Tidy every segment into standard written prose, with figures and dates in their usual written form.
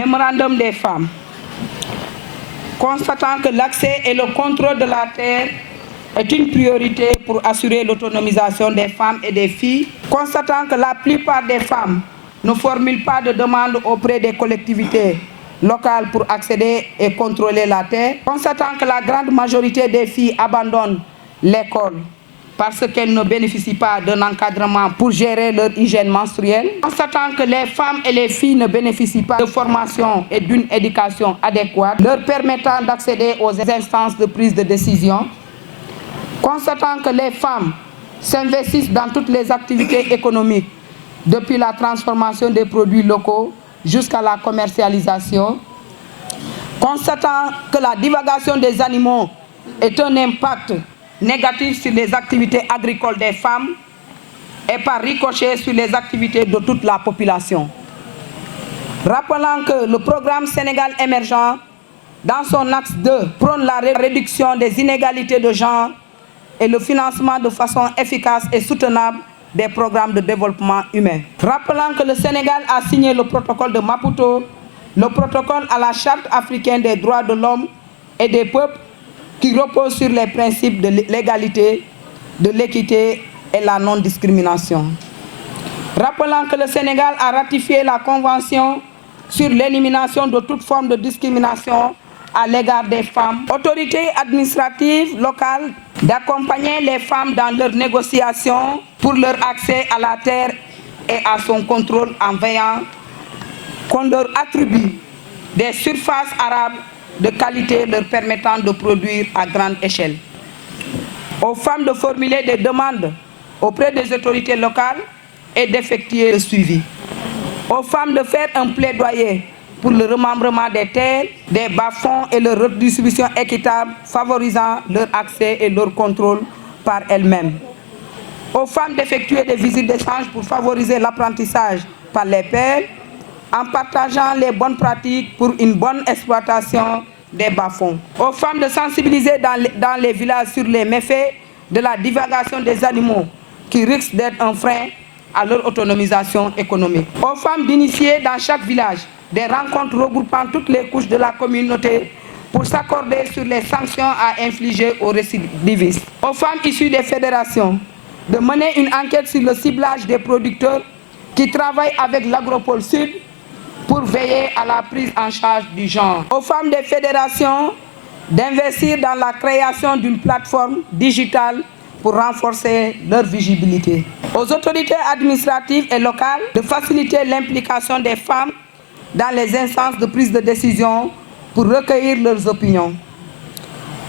Mémorandum des femmes. Constatant que l'accès et le contrôle de la terre est une priorité pour assurer l'autonomisation des femmes et des filles, constatant que la plupart des femmes ne formulent pas de demande auprès des collectivités locales pour accéder et contrôler la terre, constatant que la grande majorité des filles abandonnent l'école parce qu'elles ne bénéficient pas d'un encadrement pour gérer leur hygiène menstruelle, constatant que les femmes et les filles ne bénéficient pas de formation et d'une éducation adéquate leur permettant d'accéder aux instances de prise de décision, constatant que les femmes s'investissent dans toutes les activités économiques, depuis la transformation des produits locaux jusqu'à la commercialisation, constatant que la divagation des animaux est un impact négatif sur les activités agricoles des femmes et par ricochet sur les activités de toute la population. Rappelant que le programme Sénégal émergent, dans son axe 2, prône la réduction des inégalités de genre et le financement de façon efficace et soutenable des programmes de développement humain. Rappelant que le Sénégal a signé le protocole de Maputo, le protocole à la Charte africaine des droits de l'homme et des peuples qui repose sur les principes de l'égalité, de l'équité et la non-discrimination. Rappelant que le Sénégal a ratifié la Convention sur l'élimination de toute forme de discrimination à l'égard des femmes. Autorités administratives locales d'accompagner les femmes dans leurs négociations pour leur accès à la terre et à son contrôle en veillant qu'on leur attribue des surfaces arables de qualité leur permettant de produire à grande échelle. Aux femmes de formuler des demandes auprès des autorités locales et d'effectuer le suivi. Aux femmes de faire un plaidoyer pour le remembrement des terres, des bas-fonds et leur redistribution équitable, favorisant leur accès et leur contrôle par elles-mêmes. Aux femmes d'effectuer des visites d'échange pour favoriser l'apprentissage par les pairs, en partageant les bonnes pratiques pour une bonne exploitation des bas-fonds. Aux femmes de sensibiliser dans les villages sur les méfaits de la divagation des animaux qui risquent d'être un frein à leur autonomisation économique. Aux femmes d'initier dans chaque village des rencontres regroupant toutes les couches de la communauté pour s'accorder sur les sanctions à infliger aux récidivistes. Aux femmes issues des fédérations de mener une enquête sur le ciblage des producteurs qui travaillent avec l'Agropole Sud pour veiller à la prise en charge du genre. Aux femmes des fédérations d'investir dans la création d'une plateforme digitale pour renforcer leur visibilité. Aux autorités administratives et locales de faciliter l'implication des femmes dans les instances de prise de décision pour recueillir leurs opinions.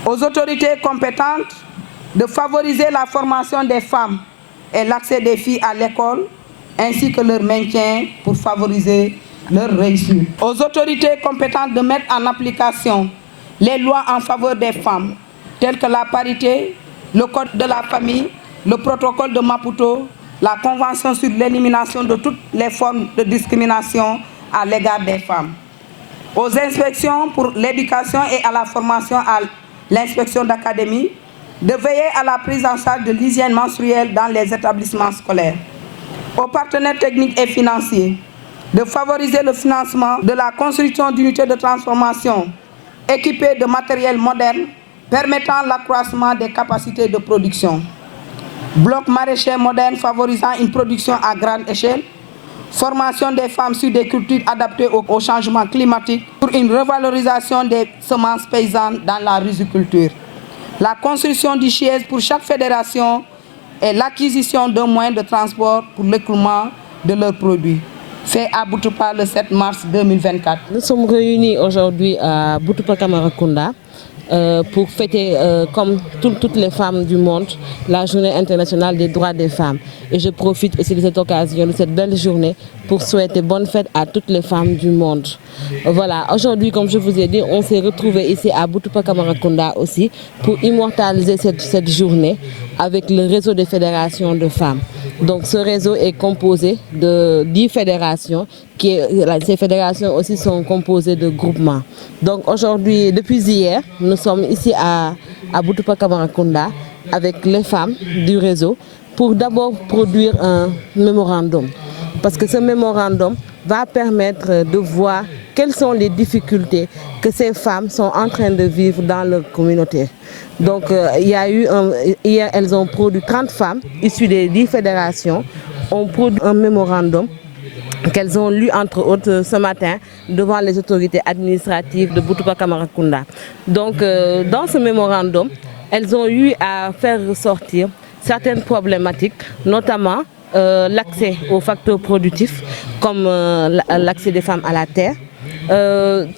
Aux autorités compétentes de favoriser la formation des femmes et l'accès des filles à l'école, ainsi que leur maintien pour favoriser leur réussite. Aux autorités compétentes de mettre en application les lois en faveur des femmes, telles que la parité, le code de la famille, le protocole de Maputo, la convention sur l'élimination de toutes les formes de discrimination à l'égard des femmes. Aux inspections pour l'éducation et à la formation à l'inspection d'académie, de veiller à la prise en charge de l'hygiène menstruelle dans les établissements scolaires. Aux partenaires techniques et financiers, de favoriser le financement de la construction d'unités de transformation équipées de matériel moderne permettant l'accroissement des capacités de production. Blocs maraîchers modernes favorisant une production à grande échelle. Formation des femmes sur des cultures adaptées au changement climatique pour une revalorisation des semences paysannes dans la riziculture. La construction du CHIES pour chaque fédération et l'acquisition d'un moyen de transport pour l'écoulement de leurs produits. Fait à Boutoupa le 7 mars 2024. Nous sommes réunis aujourd'hui à Boutoupa Camaracounda pour fêter, comme toutes les femmes du monde, la journée internationale des droits des femmes. Et je profite aussi de cette occasion, de cette belle journée, pour souhaiter bonne fête à toutes les femmes du monde. Voilà, aujourd'hui, comme je vous ai dit, on s'est retrouvés ici à Boutoupa Camaracounda aussi pour immortaliser cette journée avec le réseau des fédérations de femmes. Donc ce réseau est composé de 10 fédérations. Ces fédérations aussi sont composées de groupements. Donc aujourd'hui, depuis hier, nous sommes ici à Boutoupa Camaracounda avec les femmes du réseau pour d'abord produire un mémorandum. Parce que ce mémorandum va permettre de voir quelles sont les difficultés que ces femmes sont en train de vivre dans leur communauté. Donc hier, elles ont produit 30 femmes issues des 10 fédérations, ont produit un mémorandum qu'elles ont lu entre autres ce matin devant les autorités administratives de Boutoupa Camaracounda. Donc dans ce mémorandum, elles ont eu à faire ressortir certaines problématiques, notamment l'accès aux facteurs productifs comme l'accès des femmes à la terre.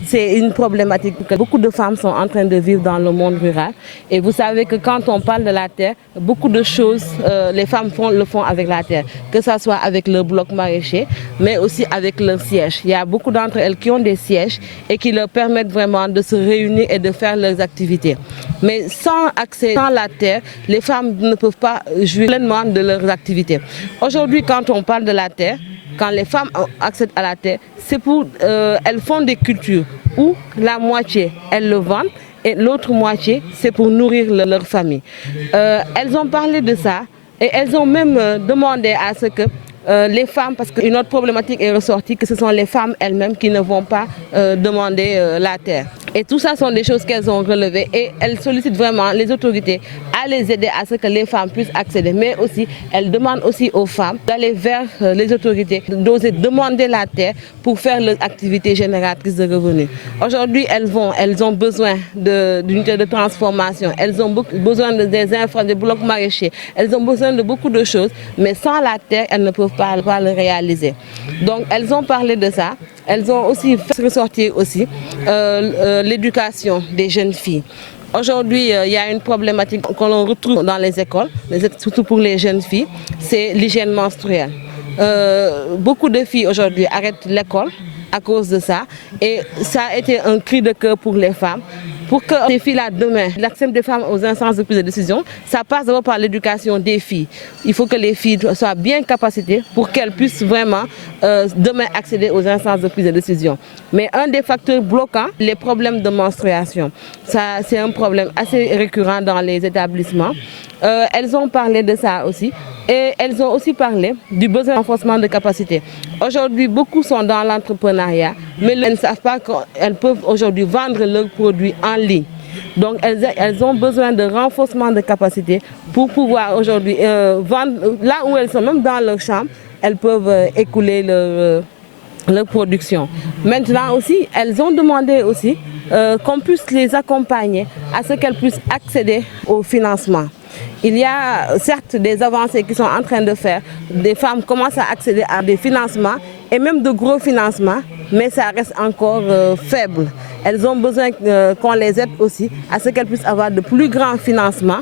C'est une problématique que beaucoup de femmes sont en train de vivre dans le monde rural. Et vous savez que quand on parle de la terre, beaucoup de choses, les femmes le font avec la terre, que ce soit avec leur bloc maraîcher, mais aussi avec leur siège. Il y a beaucoup d'entre elles qui ont des sièges et qui leur permettent vraiment de se réunir et de faire leurs activités. Mais sans accès, sans la terre, les femmes ne peuvent pas jouir pleinement de leurs activités. Aujourd'hui, quand on parle de la terre, quand les femmes accèdent à la terre, c'est pour elles font des cultures où la moitié elles le vendent et l'autre moitié c'est pour nourrir leur famille. Elles ont parlé de ça et elles ont même demandé à ce que les femmes, parce qu'une autre problématique est ressortie, que ce sont les femmes elles-mêmes qui ne vont pas demander la terre. Et tout ça sont des choses qu'elles ont relevées et elles sollicitent vraiment les autorités à les aider à ce que les femmes puissent accéder. Mais aussi, elles demandent aussi aux femmes d'aller vers les autorités, d'oser demander la terre pour faire leurs activités génératrices de revenus. Aujourd'hui, elles ont besoin d'unités de transformation, elles ont besoin des infrastructures, des blocs maraîchers, elles ont besoin de beaucoup de choses, mais sans la terre, elles ne peuvent pas le réaliser. Donc, elles ont parlé de ça. Elles ont aussi fait ressortir aussi l'éducation des jeunes filles. Aujourd'hui, il y a une problématique que l'on retrouve dans les écoles, surtout pour les jeunes filles, c'est l'hygiène menstruelle. Beaucoup de filles aujourd'hui arrêtent l'école à cause de ça et ça a été un cri de cœur pour les femmes. Pour que ces filles-là, demain, l'accès des femmes aux instances de prise de décision, ça passe d'abord par l'éducation des filles. Il faut que les filles soient bien capacitées pour qu'elles puissent vraiment demain accéder aux instances de prise de décision. Mais un des facteurs bloquants, les problèmes de menstruation. Ça, c'est un problème assez récurrent dans les établissements. Elles ont parlé de ça aussi et elles ont aussi parlé du besoin de renforcement de capacité. Aujourd'hui, beaucoup sont dans l'entrepreneuriat, mais elles ne savent pas qu'elles peuvent aujourd'hui vendre leurs produits en ligne. Donc elles ont besoin de renforcement de capacité pour pouvoir aujourd'hui vendre, là où elles sont, même dans leur chambre, elles peuvent écouler leur production. Maintenant aussi, elles ont demandé aussi qu'on puisse les accompagner à ce qu'elles puissent accéder au financement. Il y a certes des avancées qui sont en train de faire. Des femmes commencent à accéder à des financements et même de gros financements, mais ça reste encore faible. Elles ont besoin qu'on les aide aussi à ce qu'elles puissent avoir de plus grands financements